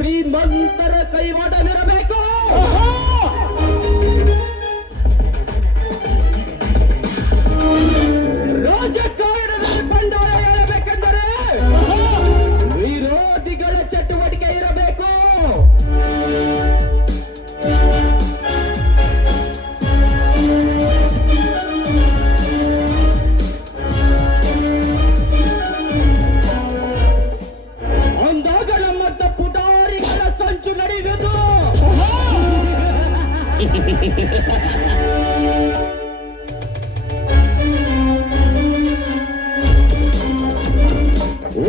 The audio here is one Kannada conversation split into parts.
ಶ್ರೀಮಂತರ ಕೈವಾಡವಿರಬೇಕು. ರಾಜಕಾರಣದಲ್ಲಿ ಬಂಡಾಯ ಹೇಳಬೇಕೆಂದರೆ ವಿರೋಧಿಗಳ ಚಟುವಟಿಕೆ ಇರಬೇಕು. ಅಂದಾಗ ನಮ್ಮಂತ ಪುಟಾರಿಗಳ ಸಂಚು ನಡೆಯುವುದು.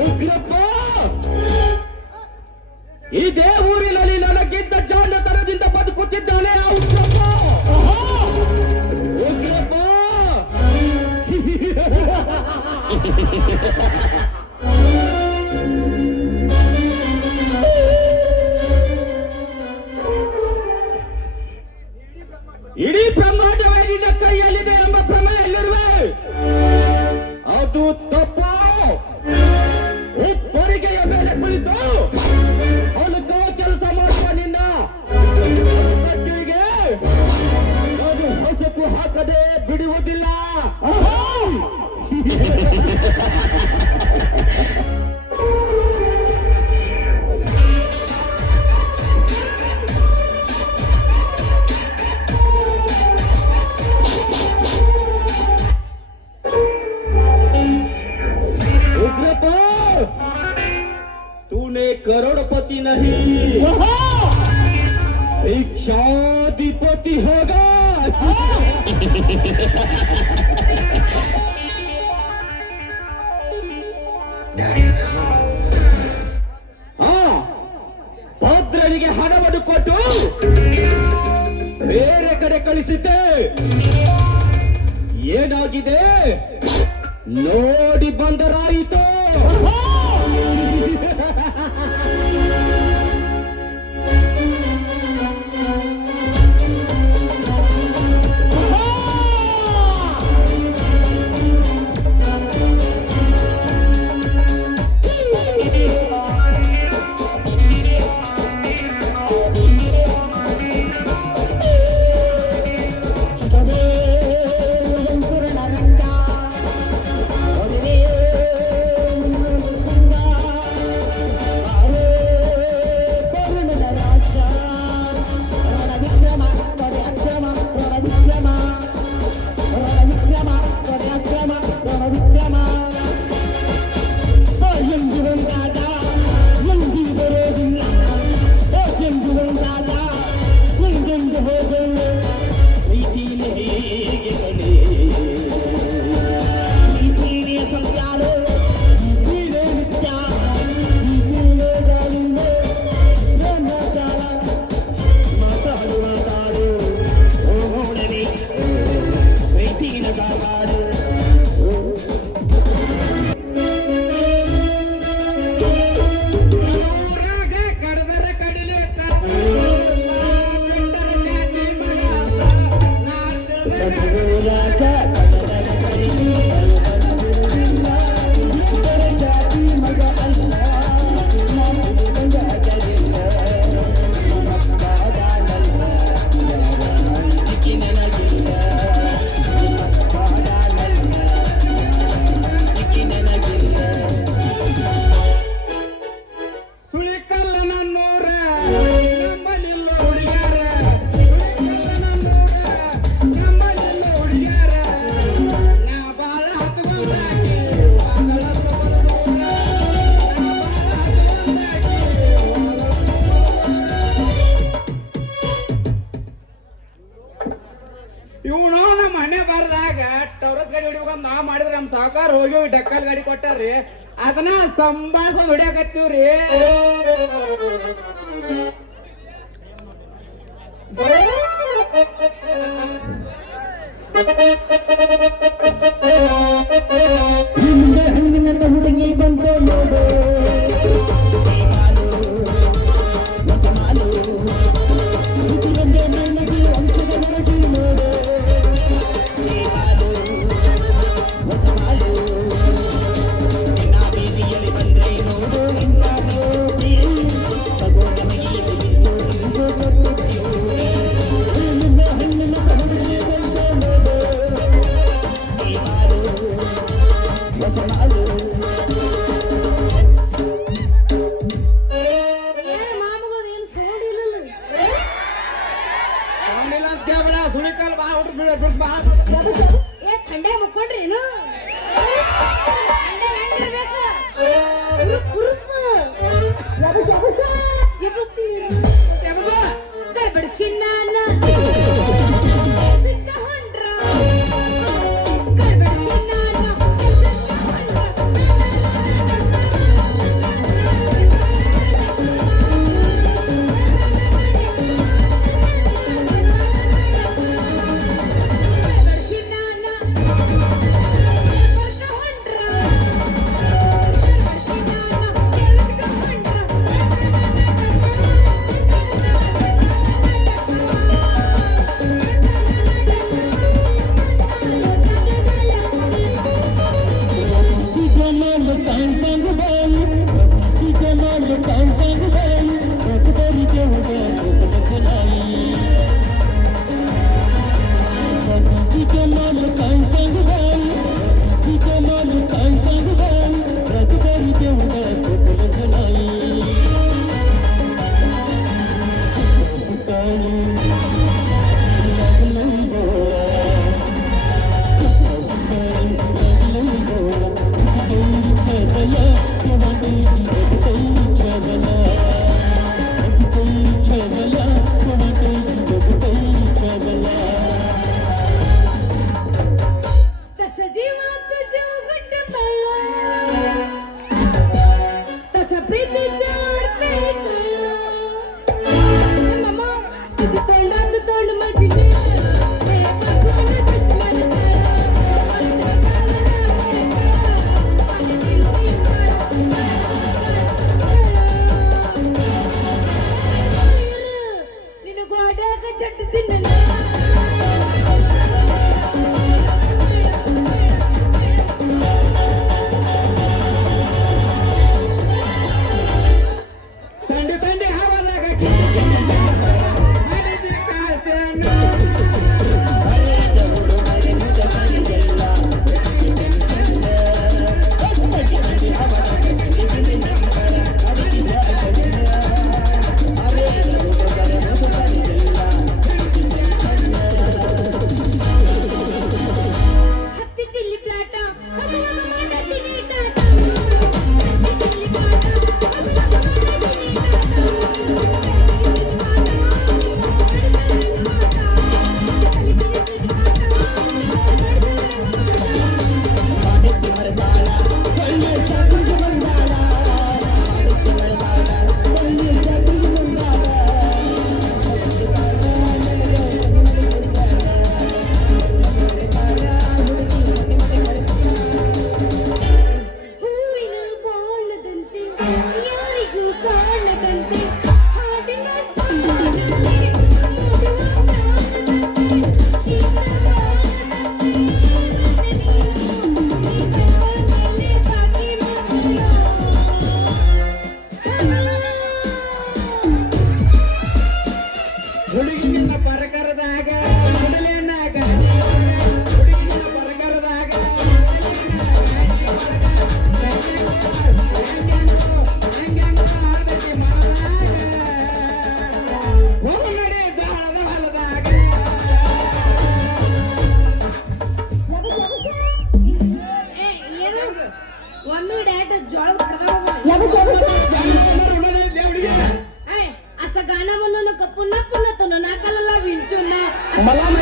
ಉಗ್ರಪ್ಪ, ಇದೇ ಊರಿನಲ್ಲಿ ನನಗಿದ್ದ ಜಾಣತನದಿಂದ ಬದುಕುತ್ತಿದ್ದಾನೆ ಆ ಉಗ್ರಪ್ಪ. ಉಗ್ರಪ್ಪ ಇಡೀ ಬ್ರಹ್ಮಾಂಡವೇ ನಿನ್ನ ಕೈಯಲ್ಲಿದೆ ಎಂಬ ಭ್ರಮೆಯಲ್ಲಿರುವೆ. ಅದು ತಪ್ಪು. ಉಪ್ಪರಿಗೆಯ ಮೇಲೆ ಕುಳಿತು ಅನುಕ ಕೆಲಸ ಮಾಡುವ ನಿನ್ನ ಕಟ್ಟಿಗೆ ಅದು ಹೊಸಕು ಹಾಕದೆ ಬಿಡುವುದಿಲ್ಲ. तूने करोड़पति नहीं भिक्षाधिपति होगा. ಭದ್ರನಿಗೆ ಹಣವನ್ನು ಕೊಟ್ಟು ಬೇರೆ ಕಡೆ ಕಳಿಸಿದ್ದೆ. ಏನಾಗಿದೆ ನೋಡಿ ಬಂದರಾಯಿತು. ಇವನು ನಮ್ಮ ಮನೆ ಬರ್ದಾಗ ಟವರಸ್ ಗಾಡಿ ಹೊಡಿಬೇಕಂತ ನಾವ್ ಮಾಡಿದ್ರೆ ನಮ್ ಸಾವುಕಾರ ಹೋಗಿ ಡಕ್ಕಲ್ ಗಾಡಿ ಕೊಟ್ಟಾರ್ರಿ ಅದನ್ನ ಸಂಭಾಳ್ಸೋದ್ ಹೊಡಿಯಾಕತ್ತೀವ್ರಿ. ಹುಡುಗಿ ಬಂತು ನೋಡು ಸುಳಿಕಾಲ್ ಬಾ ಹುಡುಗ ಬಾ ಏ ಥಂಡೆ ಮುಕ್ಕೊಂಡ್ರಿ ಏನು ಗಡ್ಬಡಿಸಿಲ್ಲ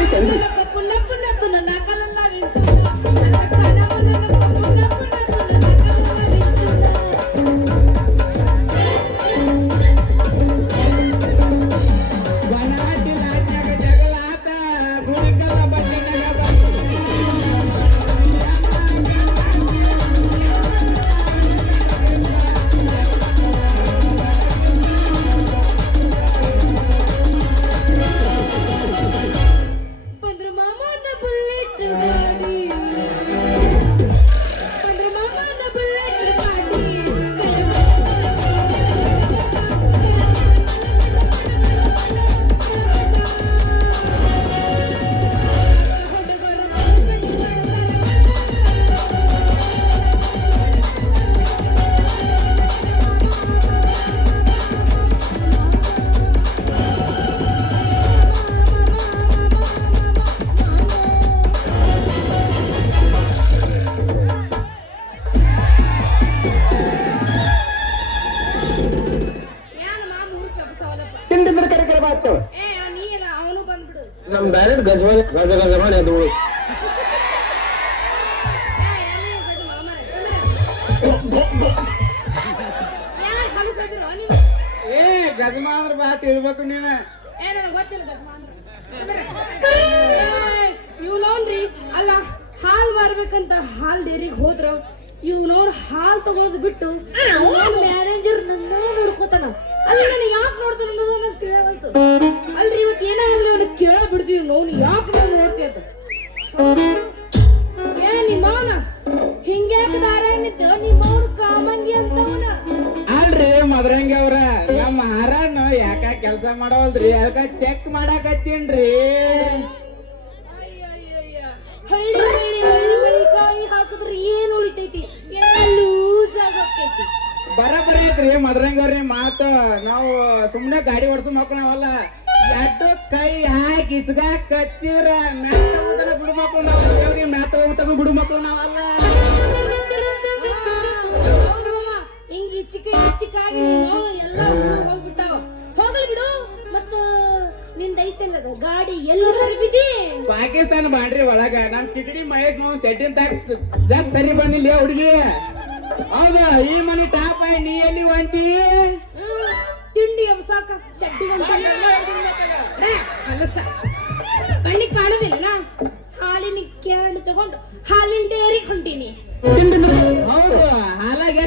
ಐತೇನ್ರಿ ಪುಣ್ಣ ಪುಣ್ಣ ನನ್ನ ಕಲಲ್ಲ ವಿಂಚು ನನ್ನ ಕನವನ್ನ ಪುಣ್ಣ ಪುಣ್ಣ ನನ್ನ ಕಲಲ್ಲ ವಿಂಚು ಬನಾಟಿ ಲಾಟ್ನ್ಯಾಗ ಜಗಳ ಆತ ಗುಣಕಲ್ಲ ಬಟ್ಟೆನಾಗ ಬಂದ್ರು ಮಾಮನ ಬುಲೆಟ್ ಗಾಡಿ ಬಂದ್ರು ಮಾಮನ ಬುಲೆಟ್ ಗಾಡಿ ಯಾನ ಮಾಮ ಊರ್ ಕಬ್ಸವಲಪ್ಪ ತಿಂಡಿದ್ರೆ ಕರೆ ಬಾತು ಏ ನೀ ಇಲ್ಲ ಅವನು ಬಂದ್ಬಿಡು ನಮ್ ಡೈರೆಕ್ಟ್ ಗಜವಾನ್ ಗಜ ಗಜವಾನ್ ಅದು ಯಾರು ಕಲಿಸಿದ್ರು ನೀವು ಏ ಗಜಮಾನ್ರ ಬಾ ತಿಳ್ಬೇಕು ನೀನ ಏ ನನಗೆ ಗೊತ್ತಿಲ್ಲ ಇವ್ ನೋಡ್ರಿ ಅಲ್ಲ ಹಾಲ್ ಮಾರ್ಬೇಕಂತ ಹಾಲ್ ಡೇರಿಗೆ ಹೋದ್ರು ಇವ್ನವ್ರು ಹಾಲ್ ತಗೊಳದ್ ಬಿಟ್ಟು ಮ್ಯಾನೇಜರ್ ನನ್ನ ನೋಡ್ಕೋತಾನ ಅಲ್ಲಿ ನಾನು ಯಾಕೆ ನೋಡ್ತಾನ ಅನ್ನೋದು ನಂಗೆ ತಿಳಿಯವಂತು ಅಲ್ರಿ ಇವತ್ತು ಏನೇ ಆಗ್ಲಿ ಅವ್ನಿಗೆ ಕೇಳ ಬಿಡ್ತೀವಿ ನೋವು ಯಾಕೆ ನಾವು ನೋಡ್ತೀಯ ಅಂತ ಏ ನಿಮ್ಮವನ ಹಿಂಗ್ಯಾಕೆ ದಾರ್ಯಾಗ ನಿಂತು ನಿಮ್ಮವ್ರು ಕಾಮಂಗಿ ಅಂತವನ ಅಲ್ರಿ ಮದ್ರಂಗಿ ಅವ್ರ ನಮ್ಮ ಹಾರನ್ನು ಯಾಕ ಕೆಲಸ ಮಾಡವಲ್ರಿ ಅದಕ್ಕ ಚೆಕ್ ಮಾಡಾಕತ್ತೀನ್ರಿ ಹಳ್ಳಿ ಹಳ್ಳಿ ಹಳ್ಳಿ ಹಳ್ಳಿ ಕಾಯಿ ಹಾಕಿದ್ರೆ ಏನ್ ಉಳಿತೈತಿ ಎಲ್ಲ ಲೂಸ್ ಆಗೋಕೈತಿ ಬರಬರಿ ಐತ್ರಿ ಮದ್ರಂಗಿ ಅವ್ರಿ ಮಾತು ನಾವು ಸುಮ್ನೆ ಗಾಡಿ ಓಡಿಸೋ ಮಕ್ಳು ನಾವಲ್ಲ ಎರಡು ಕೈ ಹಾಕಿ ಇಸ್ಗಾಕ್ ಕಚ್ಚಿರ ಮ್ಯಾತ್ ತಗೋತಾನ ಬಿಡು ಮಕ್ಳು ನಾವು ದೇವ್ರಿ ಮ್ಯಾತ್ ತಗೋತಾನ ಬಿಡು ಮಕ್ಳು ನಾವಲ್ಲ ಹೌದು ಮಾಮ ಹಿಂಗ ಇಚ್ಚಿಕಾಗಿ ಎಲ್ಲ ಹೋಗ್ಬಿಟ್ಟಾವ ಹೋಗಲ್ ಬಿಡು ಮತ್ತ ನಿಂದ ಐತಲ್ಲದ ಗಾಡಿ ಎಲ್ಲಿ ಸರಿ ಬಿದ್ದಿ ಪಾಕಿಸ್ತಾನ ಬಾಂಡ್ರಿ ಒಳಗ ನಮ್ ಕಿಚಡಿ ಮಹೇಶ್ ಮಾವ್ ಸೆಟ್ಟಿನ ಜಾಸ್ತಿ ಸರಿ ಬಂದಿಲ್ಲ ಹುಡುಗಿ ಹೌದಾ ಈ ಮನಿ ಟಾಪ್ ನೀ ಎಲ್ಲಿ ಹೊಂಟಿ ತಿಂಡಿ ಸಾಕ ಚಡ್ಡಿ ಕಣ್ಣಿಗೆ ಕಾಣುದಿಲ್ಲ ಹಾಲಿನ ಕ್ಯಾನ್ ತಗೊಂಡು ಹಾಲಿನ ಡೇರಿಗೆ ಹೊಂಟೀನಿ ಹೌದು ಹಾಲಾಗ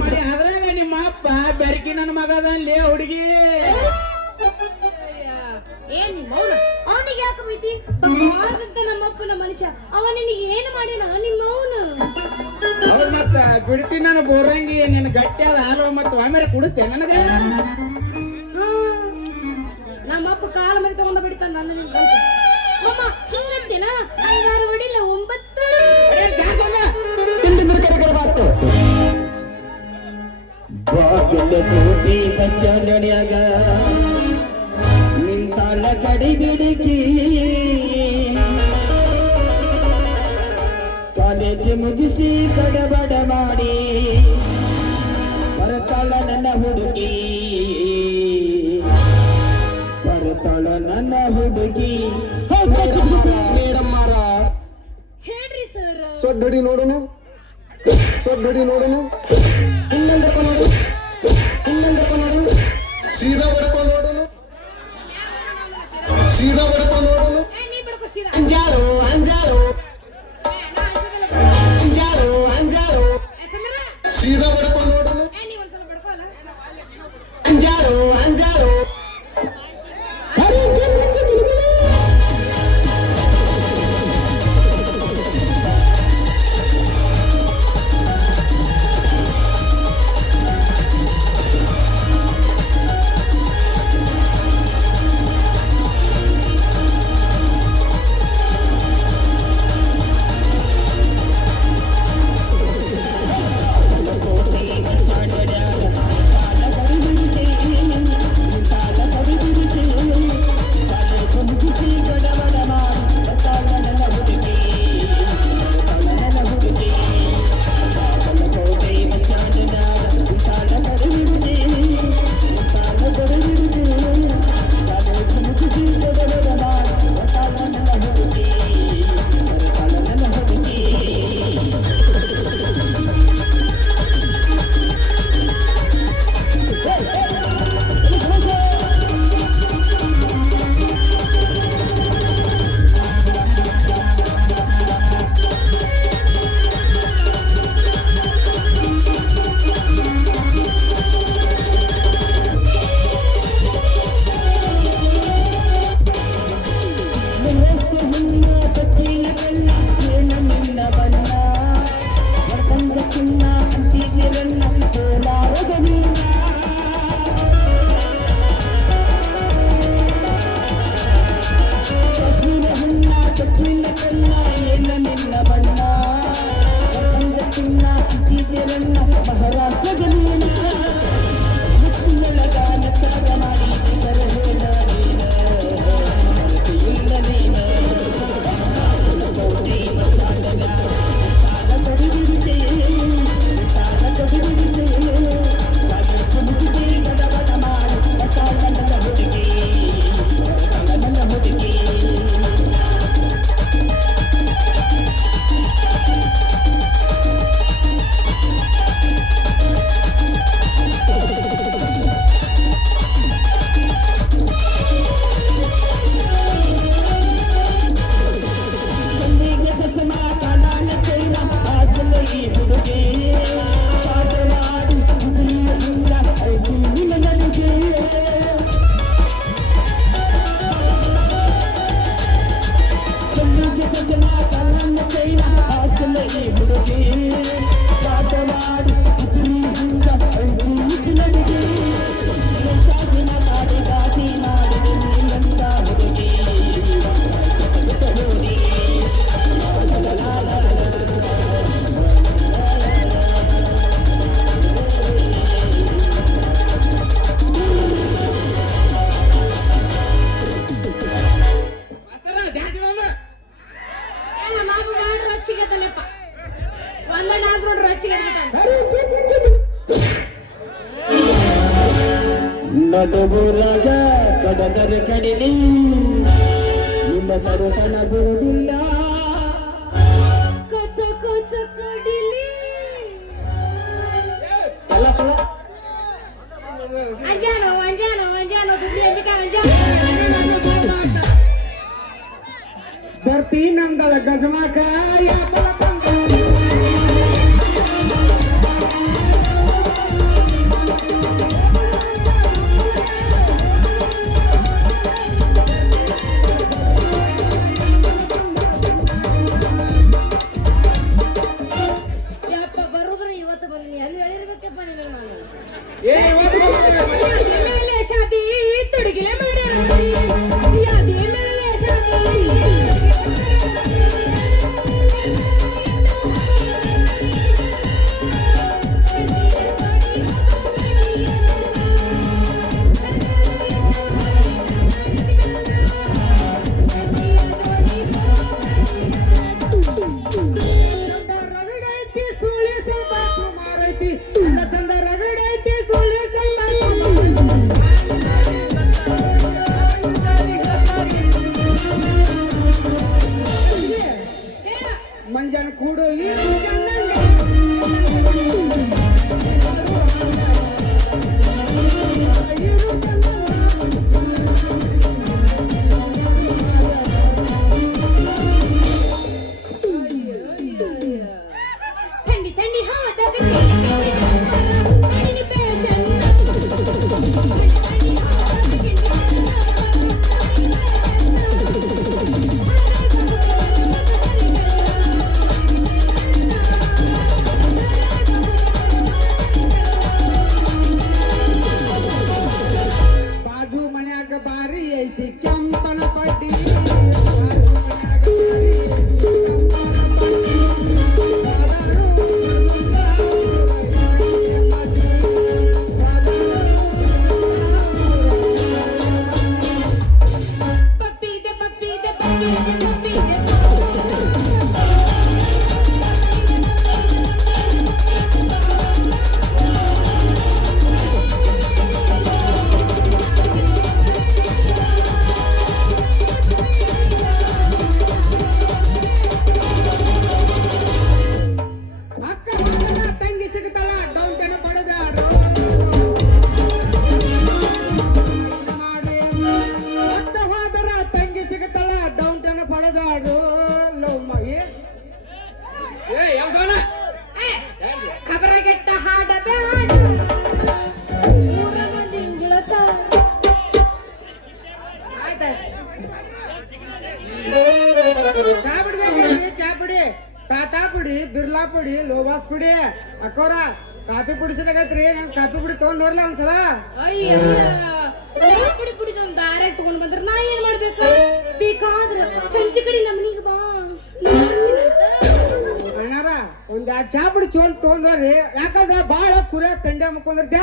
ಮಾಡಿ ಅದ್ರಾಗ ನಿಮ್ಮ ಅಪ್ಪ ಬೆರಕಿ ನನ್ನ ಮಗ ಅದನ್ಲೇ ಹುಡುಗಿ ಏನ್ ಮೌನ ಅವನಿಗೆ ಯಾಕೆ ಬೈತಿ ಅಂತ ನಮ್ಮಪ್ಪನ ಮನುಷ್ಯ ಅವ ನಿನಗೆ ಏನು ಮಾಡಿಲ್ಲ ನಿಮ್ಮ ಮೌನ ಹೌದು ಮತ್ತ ಬಿಡ್ತೀನಿ ನಾನು ಬೋರಂಗಿ ನಿನ್ನ ಗಟ್ಟಿ ಅದ ಹಾಲು ಮತ್ತು ಆಮೇಲೆ ಕುಡಿಸ್ತೇನೆ ನನಗೆ ನಮ್ಮಪ್ಪ ಕಾಲ ಮರಿ ತಗೊಂಡ ಬಿಡ್ತಾನ ನನ್ನ ನಿಂತ ಅಮ್ಮ ಹಿಂಗಂತೀನ ಹಂಗಾರು ಹೊಡಿಲ್ಲ 9 ತಿಂಡಿದ್ರೆ ಕರೆ ಬಾತು ಬಾಗಿಲ ತೋಪಿ ಕಚ್ಚಂಡಣ್ಯಾಗ ನಿಂತಾಳ ಕಡಿ ಬಿಡಿಕಿ ಕಾಲೇಜ್ ಮುಗಿಸಿ ಕಡಬಡ ಮಾಡಿ ಬರ್ತಾಳ ನನ್ನ ಹುಡುಗಿ ಬರ್ತಾಳ ನನ್ನ ಹುಡುಗಿ ಮೇಡಮ್ ಮಾರ ಹೇಳ್ರಿ ಸರ್ ಸೊಡ್ಡಡಿ ನೋಡೋನು ಸೊಡ್ಡಡಿ ನೋಡೋನು ಇನ್ನೊಂದಪ್ಪ ನೋಡು ಇನ್ನೊಂದಪ್ಪ ನೋಡು ಸೀದಾ ಬಡಪ ನೋಡೋನು ಸೀದಾ ಬಡಪ ನೋಡೋನು ನೀ ಬಡ್ಕೋ ಸೀದಾ ಅಂಜಾರು ಅಂಜಾರು ನಾ ಅಂಜದಲ್ಲ ಅಂಜಾರು ಅಂಜಾರು ಸಮೀರ ಸೀದಾ ಬಡಪ ನೋಡೋನು ನೀ ಒಂದ್ಸಲ ಬಡ್ಕೋ ಅಲ್ಲ ಅಂಜಾರು ಅಂಜಾರು ಕಣ್ಣ ಏನ ನಿನ್ನ ಬಣ್ಣ ಕಂದ ಚಿನ್ನ ಈತೆರಣ್ಣ ಮಹಾರಾಜ ಗಲೀನ ಮುತ್ತಿನೊಳಗ ನಚಾಗ ಮಾಡಿ ಕರಹೇನ ನೀನ ಇಲ್ಲ ನೀನ ಸಾಲ ಕಡಿಬಿಡಿದೆ ಸಾಲ ಕಡಿಬಿಡಿದೆ ಗಡಬಡ ಮಾಡಿ ಸಾಲ ನನ್ನ ಹುಡುಗಿ ಸಾಲ ನನ್ನ ಹುಡುಗಿ ನಡುಗುರಾಗ ಕಡದರೆ ಕಡಿಲಿ ನಿಮ್ಮ ತರುತನ ಬಿಡುವುದಿಲ್ಲ ಕಚ ಕಚ ಕಡಿಲಿ ಎಲ್ಲ ಸುಳ್ಳ ಅಂಜಾನೋ ಅಂಜಾನೋ ಅಂಜಾನೋ ದುಡ್ಡು ಎಂಬಿಕಾರ ಬರ್ತಿ ನಂದಳ ಗಜಮಾಕ ಯಾಪಲ ಯಪ್ಪ ಬರುದ್ರ ಇವತ್ತು ಬರಲಿ ಅಲ್ಲಿ ಹೇಳಿರ್ಬೇಕಪ್ಪ ನೀವು ನಾನು ಮೇಲೆ ಶಾದಿ ತೊಡಿಗೆ ಮಾಡ್ಯಾರ ಯಾದಿ ಮೇಲೆ ಶಾದಿ ಚಂದ ರಗಡೈತಿ ಸುಳ್ಳಿ ಮಂಜಾನ ಕೂಡು ಥಂಡಿ ಥಂಡಿ ಹವಾದ ಬಾಜು ಮನ್ಯಾಗ ಬಾರಿ ಐತಿ ಕೆಂಪನ ಪಡ್ಡಿ ಪಪ್ಪಿದೆ ಪಪ್ಪಿದೆ ಪಪ್ಪಿದೆ ಪಪ್ಪಿದೆ ಅಕ್ಕ ಹೋದರ ತಂಗಿ ಸಿಗ್ತಾಳ ಡೌನ್ ಪಡೆದಾಡು ಮಾಡಿ ಅಕ್ಕ ಹೋದರ ತಂಗಿ ಸಿಗ್ತಾಳ ಡೌನ್ ಪಡೆದಾಡು ಲವ್ ಖಬರಗೆಟ್ಟ ಹಾಡ ಬ್ಯಾಡ ಊರ ಮಂದಿ ಗಿಳತಾರ ಚಾ ಬಿಡ್ಬೇಕ್ರಿ ಚಾ ಪುಡಿ ಟಾಟಾ ಪುಡಿ ಬಿರ್ಲಾ ಪುಡಿ ಲೋಬಾಸ್ ಪುಡಿ ಅಕ್ಕೋರ ಕಾಫಿ ಪುಡಿ ಸಿಗತ್ರಿ ನಂಗೆ ಕಾಫಿ ಪುಡಿ ತಗೊಂಡ್ ಬರ್ಲ ಒಂದ್ಸಲ ಅಯ್ಯ ಪುಡಿ ಪುಡಿ ಒಂದು ದಾರ ತಗೊಂಡ್ ಬಂದ್ರ ನಾ ಏನ್ ಮಾಡ್ಬೇಕು ಬೇಕಾದ್ರ ಸಂಜೆ ಕಡೆ ನಮ್ಮನಿಗೆ ಬಾ ಒಂದ್ 2 ಚಾ ಪುಡಿ ಚೋಲ್ ತೊಗೊಂಡ್ರಿ ಯಾಕಂದ್ರ ಬಾಳ ಕುರ ತಂಡೆ ಮುಕ್ಕೊಂಡ್ರ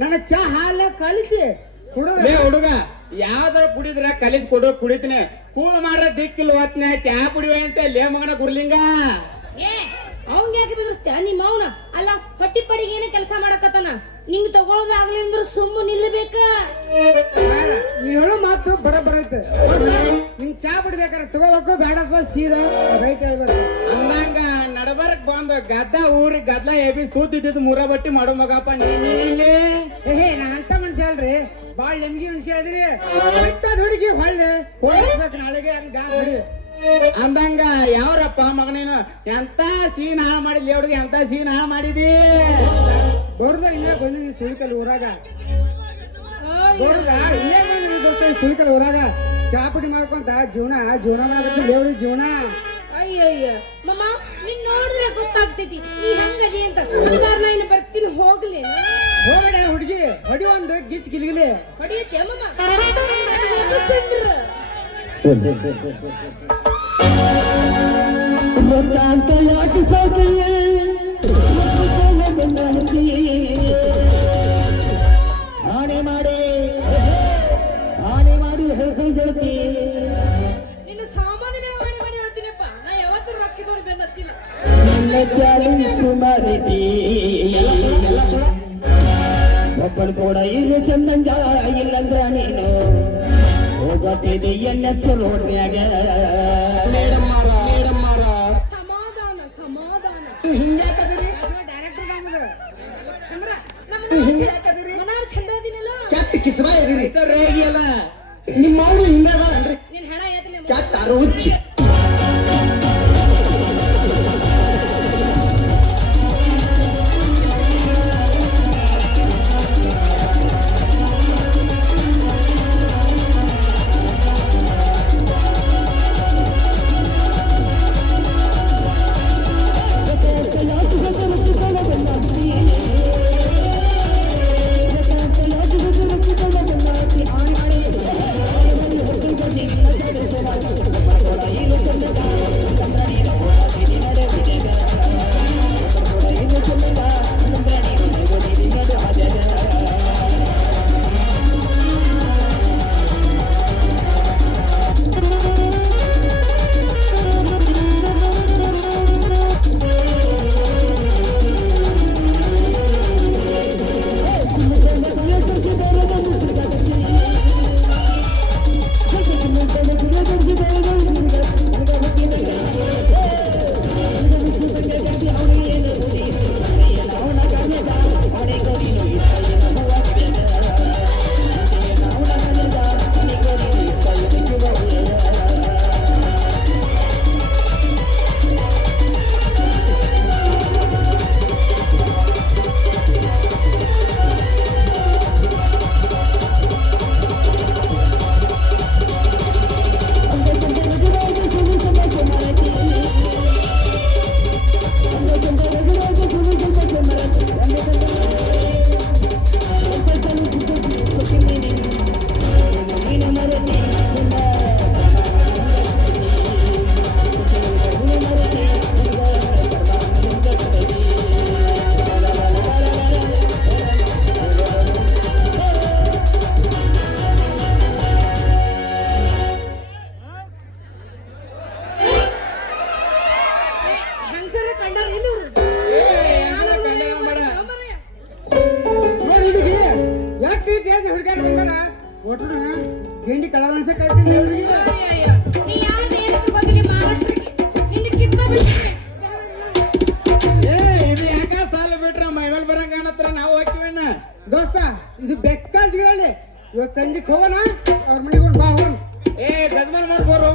ನನ್ನ ಚಾ ಹಾಲ ಕಳಿಸಿ ಲೇ ಹುಡುಗ ಯಾವ್ದಾರ ಕುಡಿದ್ರ ಕಲಿಸ್ ಕೊಡು ಕುಡಿತೀನಿ ಕೂಳ್ ಮಾಡ್ರ ದಿಕ್ಕಿಲ್ ಹೊತ್ನೆ ಚಾ ಕುಡಿವ ಅಂತ ಲೇ ಮಗನ ಗುರ್ಲಿಂಗ ಏ ಅವಂಗ ಯಾಕೆ ಬೆದರ್ಸ್ತ್ಯಾ ನಿಮ್ಮ ಅವನ ಅಲ್ಲ ಹೊಟ್ಟಿ ಪಡಿಗೆ ಏನೇ ಕೆಲಸ ಮಾಡಕತ್ತಾನ ನಿಂಗ್ ತಗೊಳ್ಳೋದಾಗ್ಲಿ ಅಂದ್ರ ಸುಮ್ಮ ನಿಲ್ಲಬೇಕ. ನೀ ಹೇಳೋ ಮಾತು ಬರೈತೆ ನಿಂಗ್ ಚಾ ಬಿಡ್ಬೇಕಾರೆ ತಗೋಬೇಕು ಬೇಡ ಸೀದಾ ರೈಟ್ ಹೇಳ್ಬೇಕು ಅಂದಂಗ ನಡಬರ್ಕ್ ಬಂದು ಗದ್ದ ಊರಿ ಗದ್ಲ ಎಬಿ ಸೂತಿದ್ದು ಮೂರ ಬಟ್ಟಿ ಮಾಡೋ ಮಗಪ್ಪ ನೀನೇ ಏ ನಾ ಅಂತ ಮನುಷ್ಯ ಅಲ್ರಿ ಬಾಳ್ ನೆಮ್ಗಿ ಮನುಷ್ಯ ಅದ್ರಿ ಹುಡುಗಿ ಹೊಳ್ಳಿ ಹೋಗ್ಬೇಕು ನಾಳೆಗೆ ಹಂಗ ಹೊಡಿ ಅಂದಂಗ ಯಾವ್ರಪ್ಪ ಮಗನೇನು ಎಂತ ಸೀನ್ ಹಾಳು ಮಾಡಿದ್ಲಿ ಹುಡುಗಿ ಎಂತ ಸೀನ್ ಹಾಳು ಮಾಡಿದಿ ಬರುದ ಇಲ್ಲೇ ಬಂದಿನಿ ಸುಳಿಕಲ್ ಊರಾಗ ಬರುದ ಇಲ್ಲೇ ಬಂದಿನಿ ದೋಸ್ತ ಸುಳಿಕಲ್ ಊರಾಗ ಚಾ ಪುಡಿ ಮಾಡ್ಕೊಂತ ಜೀವನ ಮಾಡಕತ್ತಿ ದೇವ್ರಿ ಜೀವನ. ಅಯ್ಯಯ್ಯ ಮಮ್ಮ ನಿನ್ ನೋಡಿದ್ರೆ ಗೊತ್ತಾಗ್ತೈತಿ ನೀ ಹೆಂಗದಿ ಅಂತ ಹಂಗಾರ ನಾ ಇನ್ನು ಬರ್ತೀನಿ ಹೋಗ್ಲಿ ಹೋಗಡೆ ಹುಡುಗಿ ಹೊಡಿ ಒಂದು ಗಿಚ್ ಗಿಲ್ಗಿಲಿ ಹೊಡಿಯತ್ತೆ ಮಮ್ಮ ನಿನ್ನ ಸಾಮಾನ್ಯ ಮಾಡಿ ಹೇಳ್ತೀನಪ್ಪ ನಾ ಯಾವತ್ತೂ ರೊಕ್ಕಿದವ್ರು ಬೆನ್ನತ್ತಿಲ್ಲ. ಒಬ್ಬಳು ಕೂಡ ಇರು ಚಂದಂಗ ಇಲ್ಲಂದ್ರ ನೀನು ಹೋಗತ್ತಿದೆ ಎಣ್ಣೆಚ್ಚ ರೋಡ್ನ್ಯಾಗ ಸಮಾಧಾನ ಸಮಾಧಾನ ಹಿಂಗ್ಯಾಕದಿರಿ ಡೈರೆಕ್ಟರ್ ಮನಾರ್ ಚಂದ ಅದಿನಲ್ಲ ಕ್ಯಾತ್ ಕಿಸ್ಬಾ ಇದಿರಿ ರೇಗಿಯಲ್ಲ ನಿಮ್ಮ ಅವನು ಹಿಂಗದಲ್ರಿ ನಿನ್ ಹೆಣ ಏತಲೆ ಕ್ಯಾತ್ ಅರು ಹುಚ್ಚಿ ಹುಡುಗಾರ ಬಂದಾನ ಒಟ್ಟು ಗೆಂಡಿ ಕಳ ಅನ್ಸಕ್ಕಾಯ್ತಿಲ್ಲ ಹುಡುಗಿ ನೀ ಯಾರನ್ನ ಏನಕ್ಕೆ ಬಂದಿಲ್ಲ ಮಹಾರಾಷ್ಟ್ರಕ್ಕೆ ನಿನ್ನ ಕಿತ್ಕೊಂಡ್ಬಿಡ್ತೀನಿ. ಇದು ಯಾಕ ಸಾಲ ಬಿಟ್ರ ಮೈಮೇಲ್ ಬರಂಗ ಅನ್ನತ್ರ ನಾವು ಹಾಕಿವೇನ ದೋಸ್ತ ಇದು ಬೆಕ್ಕಾಲ್ ಜಿಗಳಿ ಇವತ್ತು ಸಂಜೆಗೆ ಹೋಗೋಣ ಅವ್ರ ಮನೆಗೆ ಬಾ ಹೋಗೋಣ ಗಜ್ಮನ್ ಮಾಡ್ಕೋರು